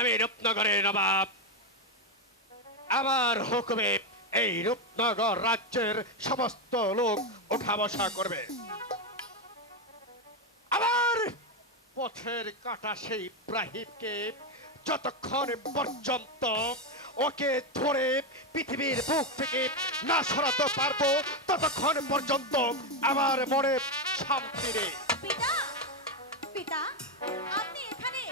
আমি রূপনগরের নবাব, আমার হুকুমে এই রূপনগর রাজ্যের সমস্ত লোক ওঠা বসা করবে। আমার পথের কাটা সেই ইব্রাহিমকে যতক্ষণ পর্যন্ত ওকে ধরে পৃথিবীর বুক থেকে না সরাতে পারবো, ততক্ষণ পর্যন্ত আমার মনে শান্তি নেই। পিতা, পিতা, আপনি এখানে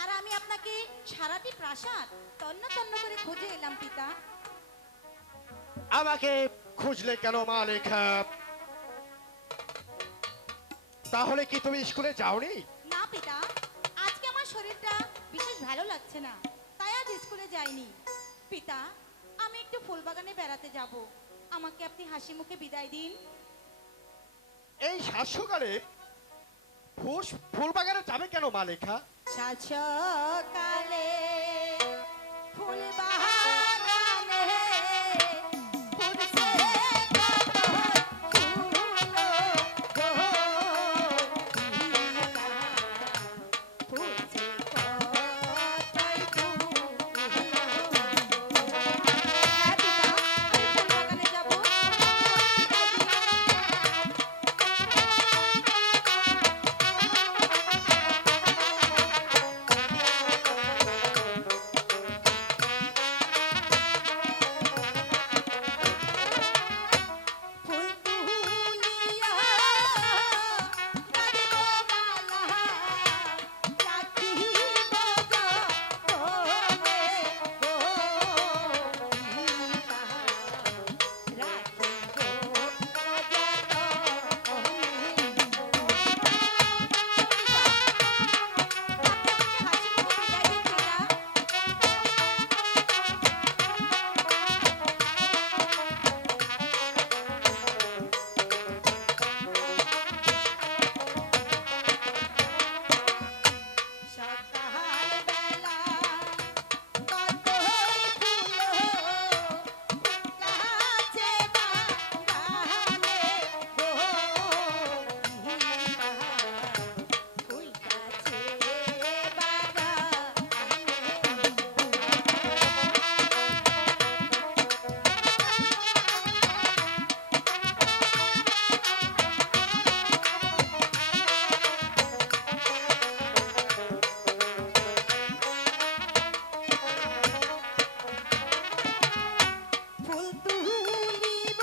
আর আমি আপনাকে সারাটি প্রাসাদ তন্ন তন্ন করে খুঁজে এলাম পিতা। আমাকে খুঁজলে কেন মা লেখা? তাহলে কি তুমি স্কুলে যাওনি? না পিতা, আজকে আমার শরীরটা বিশেষ ভালো লাগছে না, তাই আজ স্কুলে যাইনি। পিতা, আমি একটু ফুলবাগানে বেড়াতে যাব, আমাকে আপনি হাসি মুখে বিদায় দিন। এই শাসককালে ফুল বাগানে যাবে কেন মা লেখা? শাসককালে ফুলবাগানে ফুটছে কত ফুল গো, ফুটছে কতই ফুল। হ্যাঁ পিতা, আমি ফুলবাগানে যাব। ফুল তুলিয়া গাঁথিব মালা, রাখিব যতনে গো, পিতা, রাখিব সকাল বেলা কত ফুল গাছে বাগানে গো, ফুল গাছে ফুল তুলিব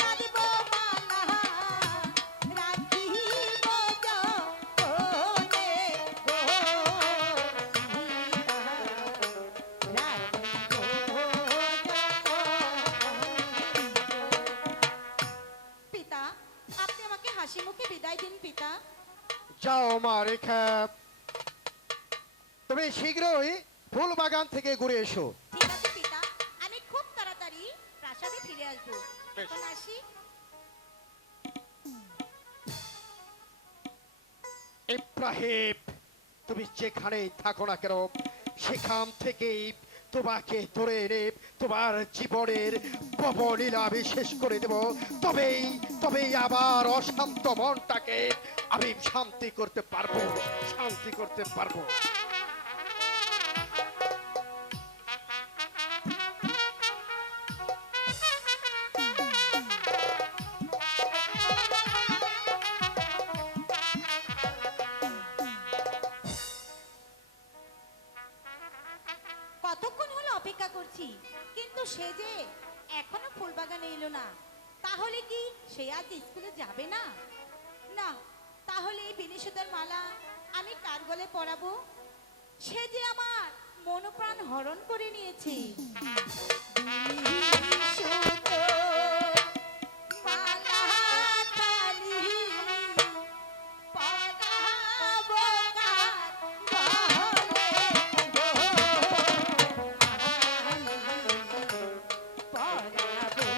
গাঁথিব মালা, রাখিব যতনে গো, পিতা, রাখিব যতনে। পিতা, আপনি আমাকে হাসি মুখে বিদায় দিন পিতা। যাও মা রেখা, তুমি শীঘ্রই ফুল বাগান থেকে ঘুরে এসো। ঠিক আছে পিতা, আমি খুব তাড়াতাড়ি প্রাসাদে ফিরে আসবো। বেশ। এখন আসি। ইব্রাহিম, তুমি যেখানেই থাকো না কেন, সেখান থেকেই তোমাকে ধরে এনে তোমার জীবনের ববলীলা আমি শেষ করে দেব। তবেই তবেই আবার অশান্ত মনটাকে আমি শান্তি করতে পারবো, শান্তি করতে পারবো। কতক্ষণ হলো অপেক্ষা করছি, কিন্তু সে যে এখনো ফুলবাগানে এলো না। তাহলে কি সে আজ স্কুলে যাবে না? না, তাহলে এই বিনিশুদার মালা আমি কার গলে পরাবো? সে যে আমার মনোপ্রাণ হরণ করে নিয়েছে। বিনিশুদার মালাখানি পরাবো কার গলে গো, আমি পরাবো কার গলে গো।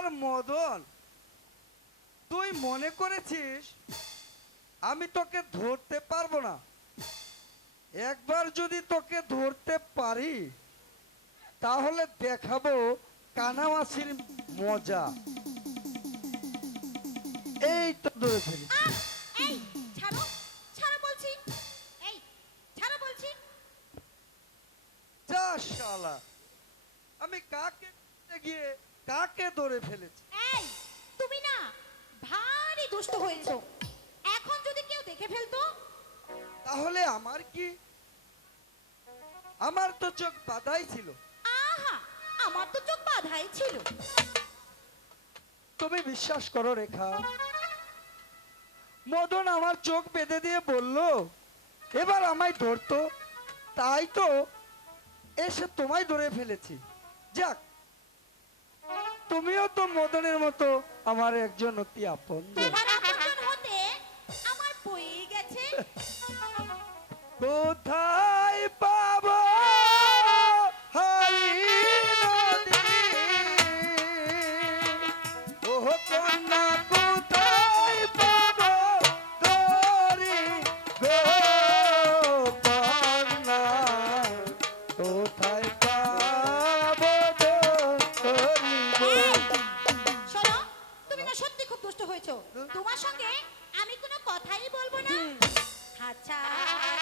শালার মদন, তুই মনে করেছিস আমি তোকে ধরতে পারবো না? একবার যদি তোকে ধরতে পারি তাহলে দেখাবো কানামাছির মজা। এই তো ধরে ফেলি। আহ! এই ছাড়ো, ছাড়ো বলছি। এই ছাড়ো বলছি। যা শালা, আমি কাকে ধরতে গিয়ে কাকে ধরে ফেলেছি। এই তুমি না ভারী দুষ্ট হয়েছো। এখন যদি কেউ দেখে ফেলতো? তাহলে আমার কি? আমার তো চোখ বাঁধাই ছিল। আহা, আমার তো চোখ বাঁধাই ছিল। তুমি বিশ্বাস করো রেখা, মদন আমার চোখ বেঁধে দিয়ে বলল এবার আমায় ধরতো, তাই তো এসে তোমায় ধরে ফেলেছি। যাক, তুমিও তো মদনের মতো আমার একজন অতি আপন। তোমার আপনজন হতে আমার বয়ে গেছে। কোথায় পাবো হরি নদী, ও কন্যা কোথায় পাবো ধরি গো কন্যা, কোথায় পাবো ধরি গো। শোনো, তুমি না সত্যি খুব দুষ্ট হয়েছো। তোমার সঙ্গে আমি কোনো কথাই বলবো না। হাত ছাড়ো, হাত।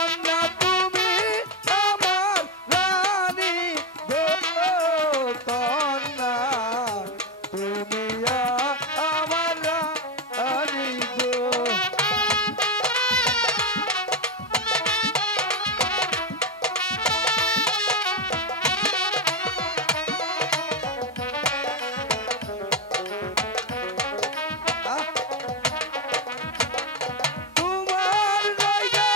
কন্যা তুমি আমার রানী গো কন্যা তুমি আমার রানী গো। আহ, তোমার রইয়া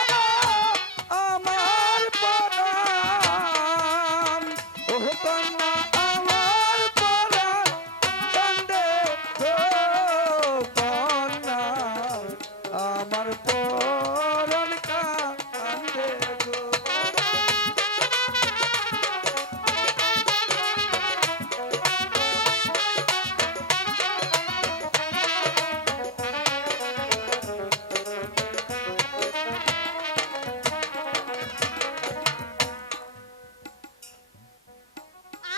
আমার পরাণ, ও কন্যা আমার পরাণ কান্দে গো কন্যা আমার পরাণ কান্দে গো।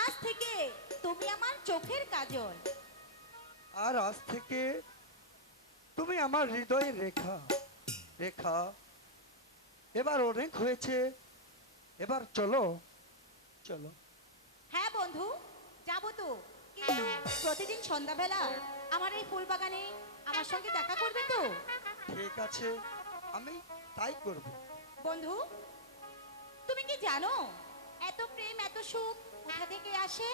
আজ থেকে তুমি আমার চোখের কাজল। আর আজ থেকে তুমি আমার হৃদয়ের রেখা রেখা। এবার অনেক হয়েছে, এবার চলো চলো। হ্যাঁ বন্ধু, যাবো তো, কিন্তু প্রতিদিন সন্ধ্যাবেলা আমার এই ফুল বাগানে আমার সঙ্গে দেখা করবে তো? ঠিক আছে, আমি তাই করব। বন্ধু, তুমি কি জানো এত প্রেম এত সুখ কোথা থেকে আসে?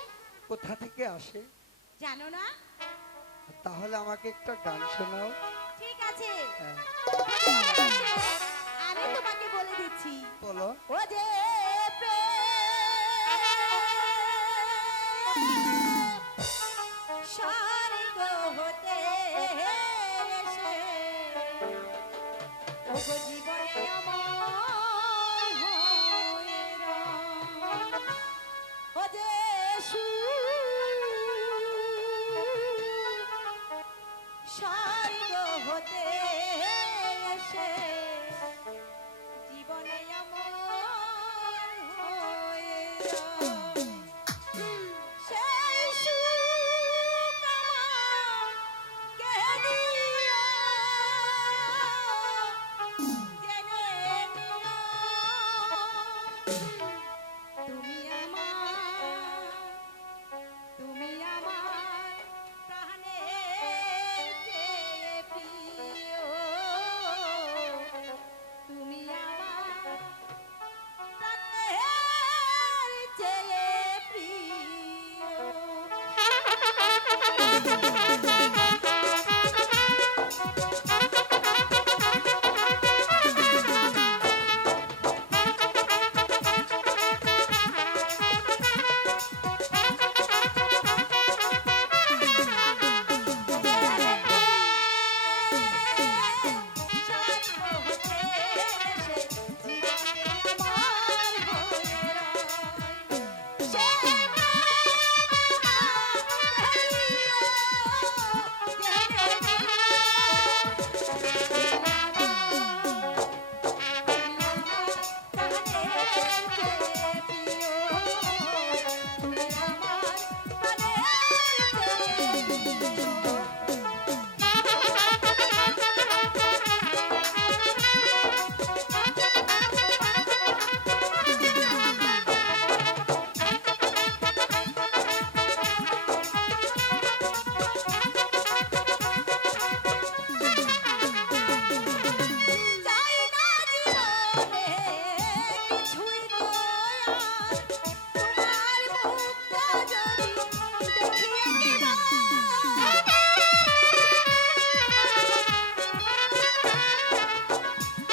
কোথা থেকে আসে? জানো না? তাহলে আমাকে একটা গান শোনাও। ঠিক আছে, হ্যাঁ, আমি তোমাকে বলে দিচ্ছি। বলো। ও যে স্বর্গ হতে এসে ওগো জীবনে আমার হয়ে রয়। ও যে স্বর্গ হতে এসে জীবনে আমার হয়ে রয়। সেই সুখ আমাকে দিও, জেনে নিও তুমি আমার প্রাণের চেয়ে প্রিয়, তুমি আমার প্রাণের চেয়ে প্রিয়। চাই না জীবনে কিছুই গো আর, তোমার মুখটা যদি দেখি একবার।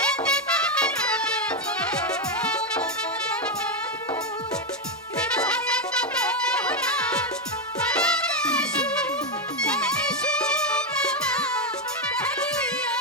এতে তোমার হয়েছে হৃদয়ে কত না ভালোবেসে সুখ, সেই সুখ আমাকে দিও।